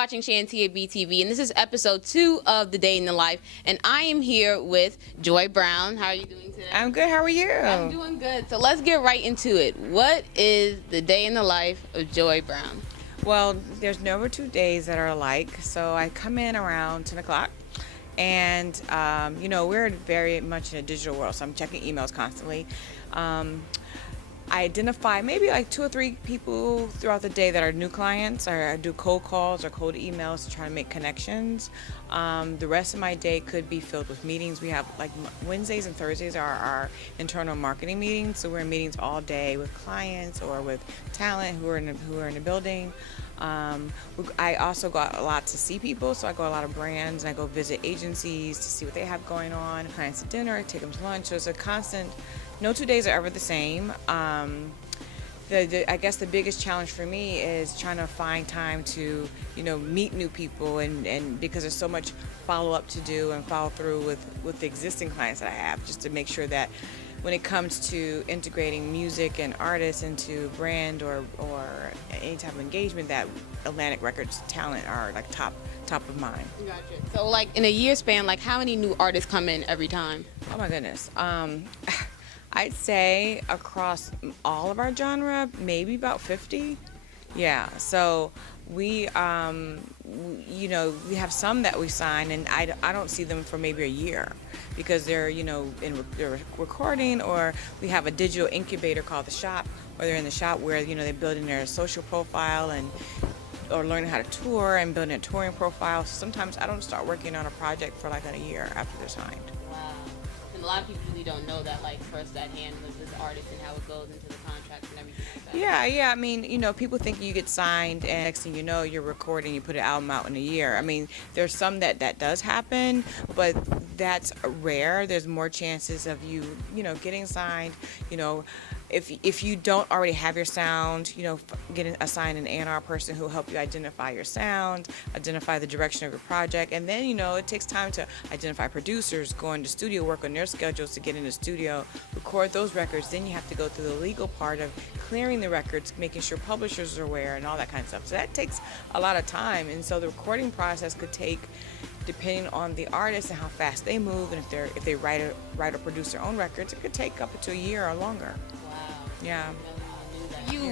watching Shantia B TV, and this is episode 2 of The Day in the Life, and I am here with Joi Brown. How are you doing today? I'm good. How are you? I'm doing good. So let's get right into it. What is the day in the life of Joi Brown? Well, there's never 2 days that are alike, so I come in around 10 o'clock. And, we're very much in a digital world, so I'm checking emails constantly. I identify maybe like 2 or 3 people throughout the day that are new clients, or I do cold calls or cold emails to try to make connections. The rest of my day could be filled with meetings. We have like Wednesdays and Thursdays are our internal marketing meetings, so we're in meetings all day with clients or with talent who are in the building. I also go a lot to see people, so I go a lot of brands, and I go visit agencies to see what they have going on, clients to dinner, take them to lunch. So it's a constant. No 2 days are ever the same. I guess the biggest challenge for me is trying to find time to, meet new people, and because there's so much follow up to do and follow through with the existing clients that I have, just to make sure that when it comes to integrating music and artists into brand or any type of engagement, that Atlantic Records talent are like top of mind. Gotcha. So like in a year span, like how many new artists come in every time? Oh my goodness. I'd say across all of our genre, maybe about 50. Yeah, so we have some that we sign, and I don't see them for maybe a year because they're they're recording, or we have a digital incubator called The Shop, or they're in the shop where they're building their social profile or learning how to tour and building a touring profile. So sometimes I don't start working on a project for like a year after they're signed. Wow. And a lot of people really don't know that, like, first that hand was this artist and how it goes into the contracts and everything like that. Yeah. I mean, people think you get signed and next thing you know, you're recording, you put an album out in a year. I mean, there's some that does happen, but that's rare. There's more chances of you getting signed, if you don't already have your sound, getting assigned an A&R person who will help you identify your sound, identify the direction of your project, and then, it takes time to identify producers, go into studio work on their schedules to get in the studio, record those records. Then you have to go through the legal part of clearing the records, making sure publishers are aware and all that kind of stuff. So that takes a lot of time, and so the recording process could take, depending on the artist and how fast they move, and if they write or produce their own records, it could take up to a year or longer. Yeah.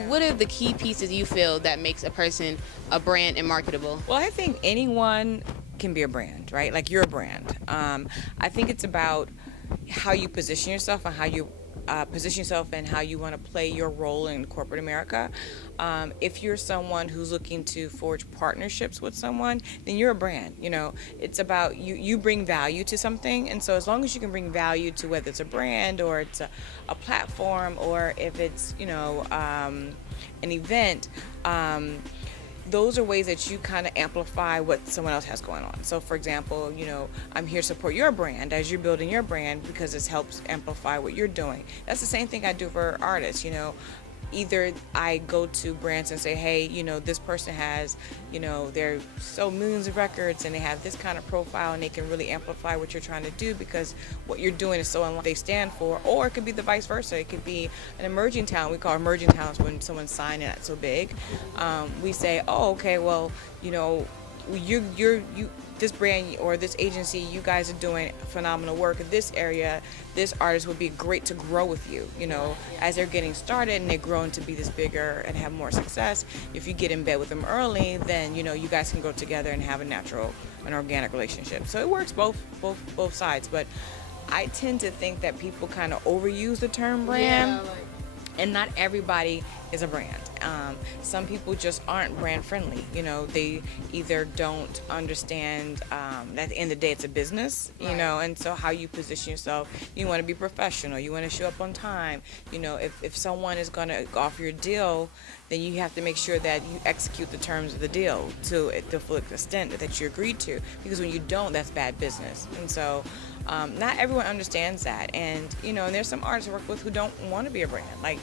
What are the key pieces you feel that makes a person a brand and marketable? Well, I think anyone can be a brand, right? Like you're a brand. I think it's about how you position yourself and how you how you want to play your role in corporate America. If you're someone who's looking to forge partnerships with someone, then you're a brand. It's about you bring value to something, and so as long as you can bring value to whether it's a brand or it's a platform, or if it's an event, those are ways that you kind of amplify what someone else has going on. So for example, I'm here to support your brand as you're building your brand because this helps amplify what you're doing. That's the same thing I do for artists. Either I go to brands and say, hey, this person has, they're so millions of records and they have this kind of profile and they can really amplify what you're trying to do because what you're doing is so unlike they stand for. Or it could be the vice versa. It could be an emerging talent. We call emerging talents when someone's signed and not so big. We say, oh, okay, well, this brand or this agency, you guys are doing phenomenal work in this area. This artist would be great to grow with you, as they're getting started and they're growing to be this bigger and have more success. If you get in bed with them early, then, you guys can grow together and have an organic relationship. So it works both sides. But I tend to think that people kind of overuse the term brand. Yeah, and not everybody is a brand. Some people just aren't brand friendly. They either don't understand that at the end of the day it's a business, and so how you position yourself, you want to be professional, you want to show up on time. If someone is going to offer you a deal, then you have to make sure that you execute the terms of the deal to the full extent that you agreed to, because when you don't, that's bad business. And so not everyone understands that, and and there's some artists I work with who don't want to be a brand,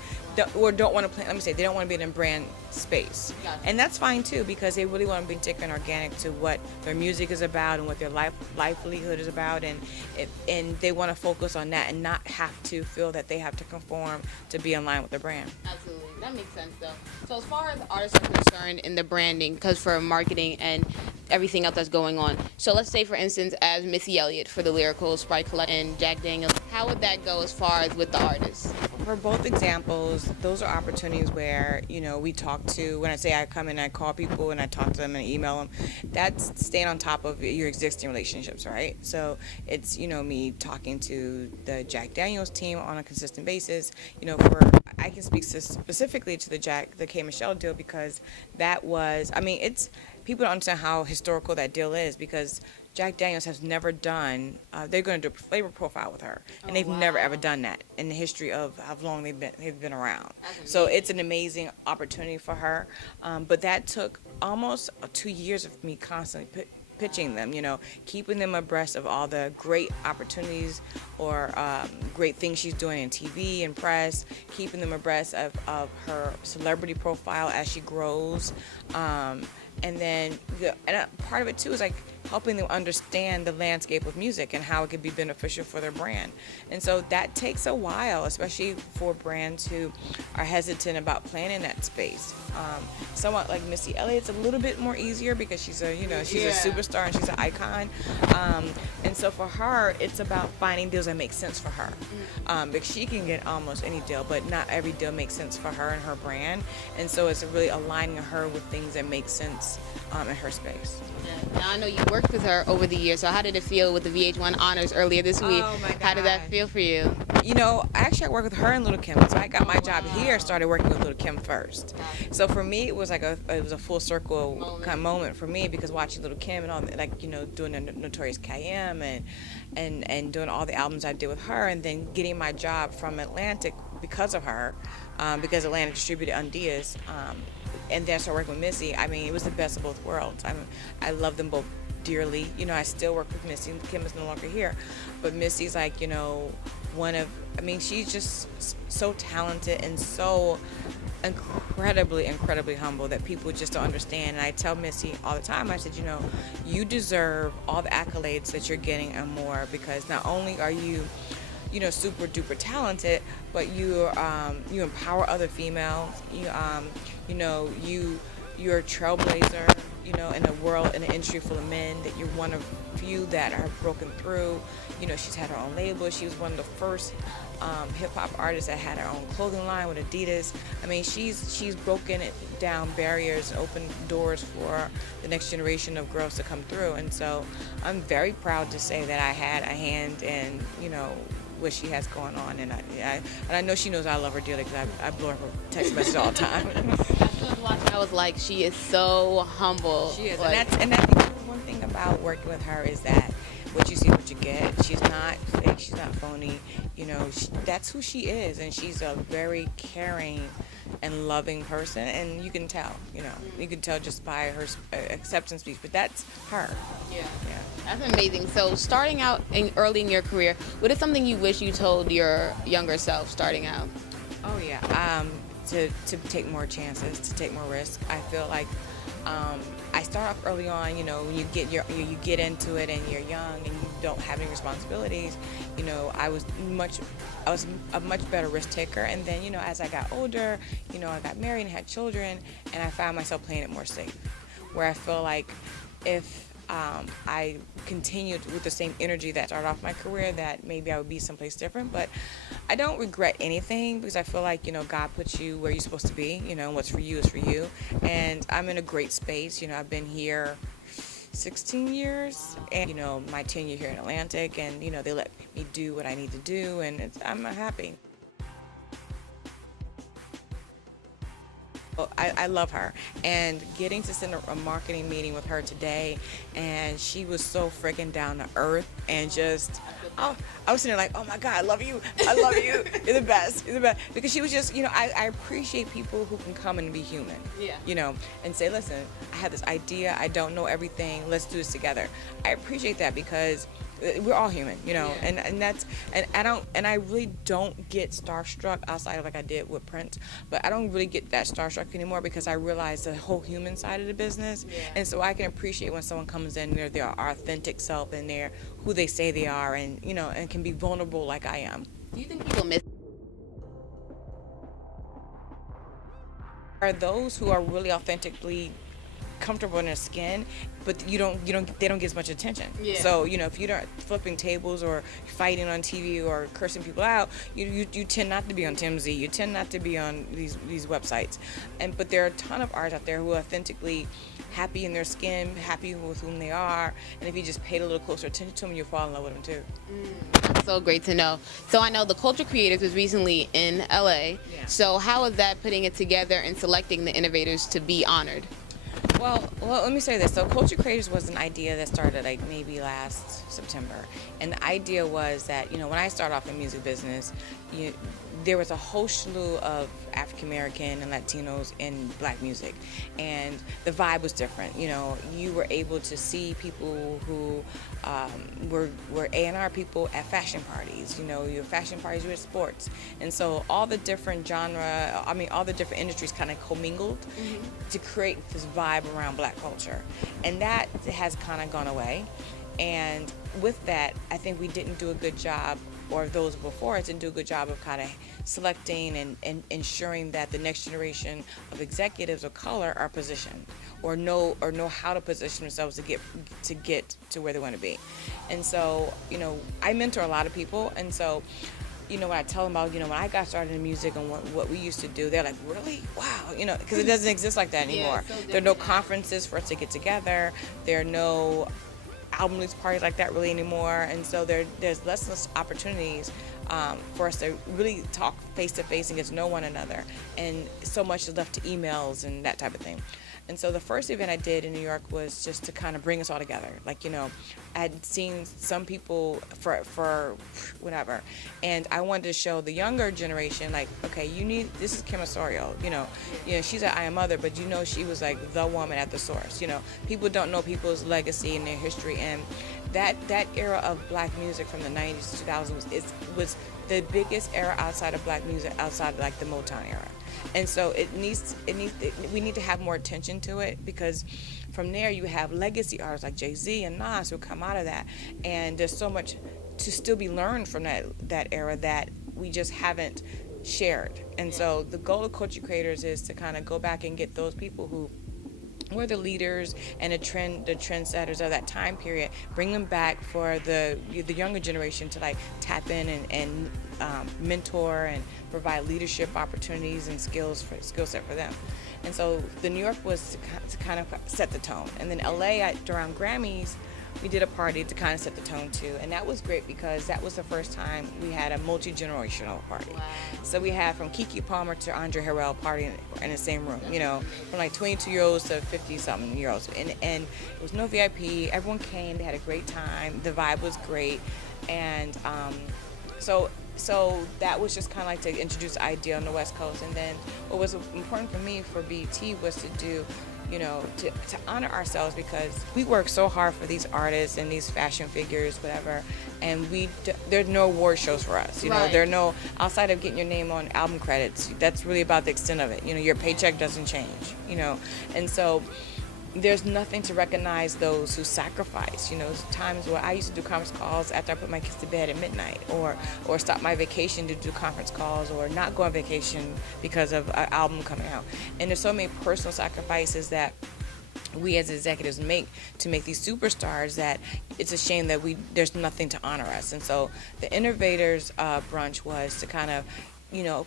or don't want to play. Let me say, they don't want to be in a brand space, and that's fine too, because they really want to be taken organic to what their music is about and what their livelihood is about, and they want to focus on that and not have to feel that they have to conform to be in line with their brand. Absolutely. That makes sense, though. So as far as artists are concerned in the branding, because for marketing and everything else that's going on. So let's say, for instance, as Missy Elliott for the Lyrical Sprite Collection and Jack Daniels, how would that go as far as with the artists? For both examples, those are opportunities where, we talk to, when I say I come in and I call people and I talk to them and email them, that's staying on top of your existing relationships, right? So it's, me talking to the Jack Daniels team on a consistent basis, I can speak specifically to the K. Michelle deal because that was, it's, people don't understand how historical that deal is because Jack Daniels has never done, they're going to do a flavor profile with her. And they've never ever done that in the history of how long they've been around. So it's an amazing opportunity for her. But that took almost 2 years of me constantly pitching them, keeping them abreast of all the great opportunities or great things she's doing in TV and press, keeping them abreast of her celebrity profile as she grows. And then part of it too is like helping them understand the landscape of music and how it could be beneficial for their brand. And so that takes a while, especially for brands who are hesitant about playing in that space. Somewhat like Missy Elliott's a little bit more easier because she's a superstar and she's an icon. And so for her, it's about finding deals that make sense for her. Because she can get almost any deal, but not every deal makes sense for her and her brand. And so it's really aligning her with things that make sense in her space. Yeah. Now I know you worked with her over the years, so how did it feel with the VH1 honors earlier this week? Oh my God. How did that feel for you? Actually I worked with her and Little Kim, so I got my job here, started working with Little Kim first. So for me, it was like a full circle kind of moment for me because watching Little Kim and all, doing the Notorious K.M. and doing all the albums I did with her, and then getting my job from Atlantic because of her, because Atlantic distributed Undias. And then I started working with Missy. It was the best of both worlds. I love them both dearly. I still work with Missy. Kim is no longer here. But Missy's like, she's just so talented and so incredibly, incredibly humble that people just don't understand. And I tell Missy all the time, I said, you deserve all the accolades that you're getting and more because not only are you super duper talented, but you empower other females. You're a trailblazer, in a world, in an industry full of men, that you're one of few that have broken through. She's had her own label. She was one of the first hip-hop artists that had her own clothing line with Adidas. She's broken down barriers, opened doors for the next generation of girls to come through. And so I'm very proud to say that I had a hand in, what she has going on, and I know she knows I love her dearly because I blow her text messages all the time. I was like, she is so humble. She is, and I think one thing about working with her is that what you see, what you get. She's not fake. She's not phony. That's who she is, and she's a very caring and loving person, and you can tell. You can tell just by her acceptance speech. But that's her. Yeah. That's amazing. So starting out early in your career, what is something you wish you told your younger self starting out? Oh yeah. To take more chances, to take more risks. I feel like I start off early on. When you get into it and you're young and you don't have any responsibilities. I was a much better risk taker. And then as I got older, I got married and had children, and I found myself playing it more safe. Where I feel like if I continued with the same energy that started off my career, that maybe I would be someplace different. But I don't regret anything because I feel like, God puts you where you're supposed to be. What's for you is for you. And I'm in a great space. I've been here 16 years and, my tenure here in Atlantic, and, they let me do what I need to do, and I'm happy. I love her, and getting to sit in a marketing meeting with her today, and she was so freaking down to earth, and just, I was sitting there like, oh my God, I love you, you're the best, because she was just, I appreciate people who can come and be human, and say, listen, I have this idea, I don't know everything, let's do this together. I appreciate that because we're all human, and I really don't get starstruck outside of like I did with Prince, but I don't really get that starstruck anymore because I realize the whole human side of the business, and so I can appreciate when someone comes in, they're their authentic self and they're who they say they are, and and can be vulnerable like I am. Do you think people miss are those who are really authentically comfortable in their skin, but they don't get as much attention. Yeah. So if you're not flipping tables or fighting on TV or cursing people out, you tend not to be on TMZ. You tend not to be on these websites, but there are a ton of artists out there who are authentically happy in their skin, happy with whom they are, and if you just paid a little closer attention to them, you'll fall in love with them too. That's so great to know. So I know the Culture Creators was recently in LA. Yeah. So how is that putting it together and selecting the innovators to be honored? Well, let me say this. So, Culture Creators was an idea that started like maybe last September, and the idea was that when I started off in music business, there was a whole slew of African American and Latinos in black music, and the vibe was different. You were able to see people who were A&R people at fashion parties. Your fashion parties were at sports, and so all the different all the different industries kind of commingled to create this vibe around black culture, and that has kind of gone away. And with that, I think we didn't do a good job, or those before us didn't do a good job of kind of selecting and ensuring that the next generation of executives of color are positioned or know how to position themselves to get to where they want to be. And so, I mentor a lot of people, and so when I tell them about, when I got started in music and what we used to do, they're like, really? Wow, because it doesn't exist like that anymore. Yeah, so there are no conferences for us to get together. There are no album release parties like that really anymore, and so there's less and less opportunities for us to really talk face to face and get to know one another, and so much is left to emails and that type of thing. And so the first event I did in New York was just to kind of bring us all together. I had seen some people for whatever, and I wanted to show the younger generation, like, okay, this is Kim Osorio. She's an I Am Mother, but she was like the woman at the source. People don't know people's legacy and their history, and that era of black music from the 90s to 2000s was the biggest era outside of black music, outside of like the Motown era. And so we need to have more attention to it, because from there you have legacy artists like Jay-Z and Nas who come out of that, and there's so much to still be learned from that era that we just haven't shared. And so the goal of Culture Creators is to kind of go back and get those people who were the leaders and the trendsetters of that time period, bring them back for the younger generation to like tap in and mentor and provide leadership opportunities and skill set for them. And so the New York was to kind of set the tone, and then LA around Grammys, we did a party to kind of set the tone too, and that was great because that was the first time we had a multi-generational party. Wow. So we had from Kiki Palmer to Andre Harrell party in the same room, from like 22-year-olds to 50-something-year-olds, and it was no VIP. Everyone came, they had a great time, the vibe was great, and so that was just kind of like to introduce the idea on the West Coast. And then what was important for me for BET was to do, to honor ourselves, because we work so hard for these artists and these fashion figures, whatever, and there's no award shows for us. Right. There are no, outside of getting your name on album credits, that's really about the extent of it. Your paycheck doesn't change, and so there's nothing to recognize those who sacrifice. There's times where I used to do conference calls after I put my kids to bed at midnight, or stop my vacation to do conference calls, or not go on vacation because of an album coming out. And there's so many personal sacrifices that we as executives make to make these superstars that it's a shame that there's nothing to honor us. And so the Innovators brunch was to kind of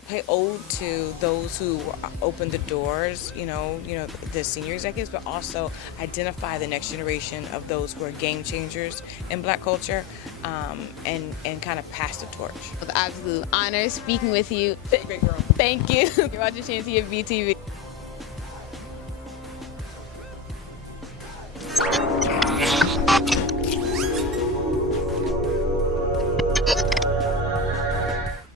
pay ode to those who opened the doors, the senior executives, but also identify the next generation of those who are game changers in black culture, and kind of pass the torch. It was an absolute honor speaking with you. Great girl. Thank you. You're watching Shantia B TV.